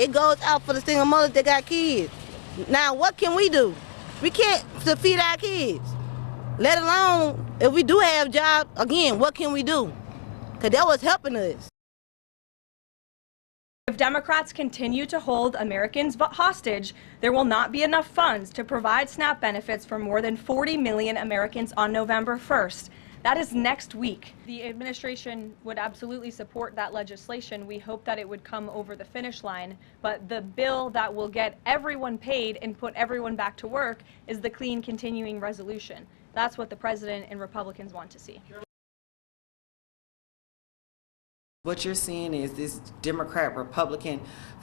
It goes out for the single mothers that got kids. Now, what can we do? We can't to feed our kids, let alone if we do have jobs. Again, what can we do? Because that was helping us. If Democrats continue to hold Americans hostage, there will not be enough funds to provide SNAP benefits for more than 40 million Americans on November 1st. That is next week. The administration would absolutely support that legislation. We hope that it would come over the finish line. But the bill that will get everyone paid and put everyone back to work is the clean continuing resolution. That's what the president and Republicans want to see. What you're seeing is this Democrat, Republican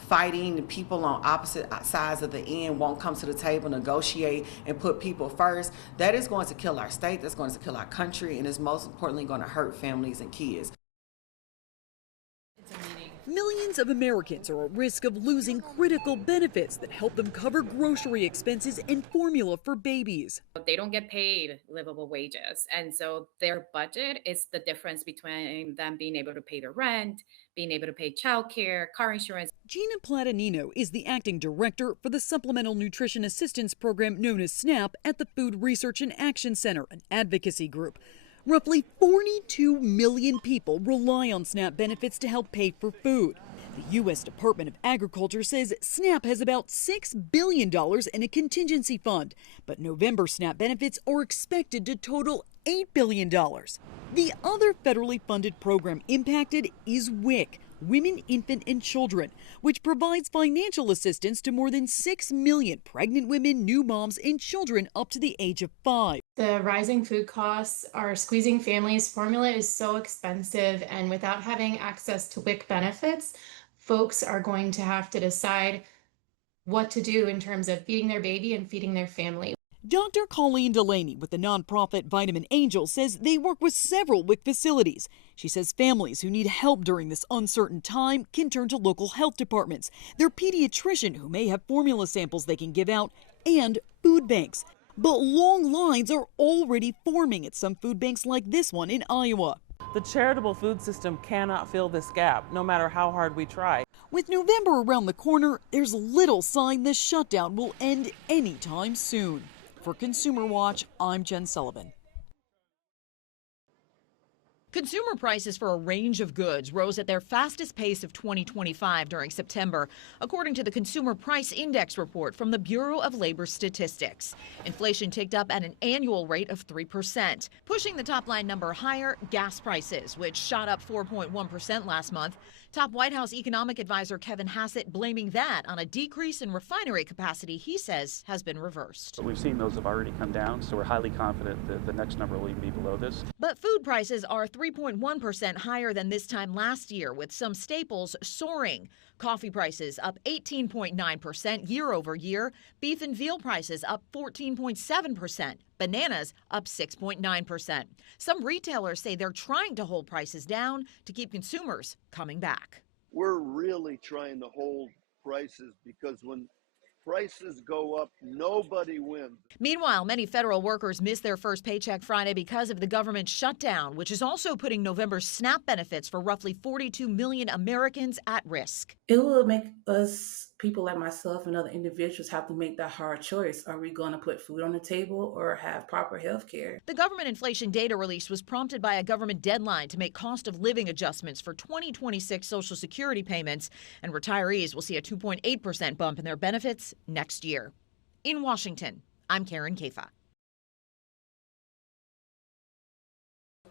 fighting. The people on opposite sides of the end won't come to the table, negotiate, and put people first. That is going to kill our state, that's going to kill our country, and is most importantly going to hurt families and kids. Millions of Americans are at risk of losing critical benefits that help them cover grocery expenses and formula for babies. They don't get paid livable wages, and so their budget is the difference between them being able to pay their rent, being able to pay childcare, car insurance. Gina Platanino is the acting director for the Supplemental Nutrition Assistance Program known as SNAP at the Food Research and Action Center, an advocacy group. Roughly 42 million people rely on SNAP benefits to help pay for food. The U.S. Department of Agriculture says SNAP has about $6 billion in a contingency fund, but November SNAP benefits are expected to total $8 billion. The other federally funded program impacted is WIC, Women, Infant, and Children, which provides financial assistance to more than 6 million pregnant women, new moms, and children up to the age of 5. The rising food costs are squeezing families. Formula is so expensive, and without having access to WIC benefits, folks are going to have to decide what to do in terms of feeding their baby and feeding their family. Dr. Colleen Delaney with the nonprofit Vitamin Angel says they work with several WIC facilities. She says families who need help during this uncertain time can turn to local health departments, their pediatrician who may have formula samples they can give out, and food banks. But long lines are already forming at some food banks like this one in Iowa. The charitable food system cannot fill this gap, no matter how hard we try. With November around the corner, there's little sign this shutdown will end anytime soon. For Consumer Watch, I'm Jen Sullivan. Consumer prices for a range of goods rose at their fastest pace of 2025 during September, according to the Consumer Price Index report from the Bureau of Labor Statistics. Inflation ticked up at an annual rate of 3%. Pushing the top line number higher, gas prices, which shot up 4.1% last month. Top White House economic advisor Kevin Hassett blaming that on a decrease in refinery capacity he says has been reversed. We've seen those have already come down, so we're highly confident that the next number will even be below this. But food prices are 3.1% higher than this time last year, with some staples soaring. Coffee prices up 18.9% year over year. Beef and veal prices up 14.7%. Bananas up 6.9%. Some retailers say they're trying to hold prices down to keep consumers coming back. We're really trying to hold prices because when prices go up, nobody wins. Meanwhile, many federal workers missed their first paycheck Friday because of the government shutdown, which is also putting November's SNAP benefits for roughly 42 million Americans at risk. It will make us, people like myself and other individuals, have to make that hard choice. Are we going to put food on the table or have proper health care? The government inflation data release was prompted by a government deadline to make cost of living adjustments for 2026 Social Security payments, and retirees will see a 2.8% bump in their benefits next year. In Washington, I'm Karen Kafa.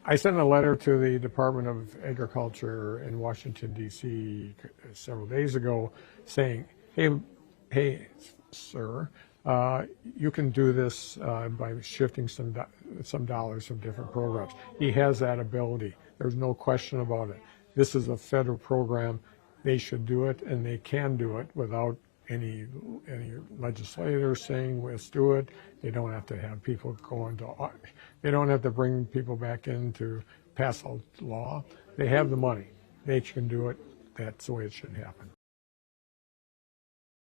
I sent a letter to the Department of Agriculture in Washington, D.C. several days ago saying, hey, sir, you can do this by shifting some dollars from different programs. He has that ability. There's no question about it. This is a federal program. They should do it, and they can do it without any legislators saying let's do it. They don't have to have people they don't have to bring people back in to pass a law. They have the money. They can do it. That's the way it should happen.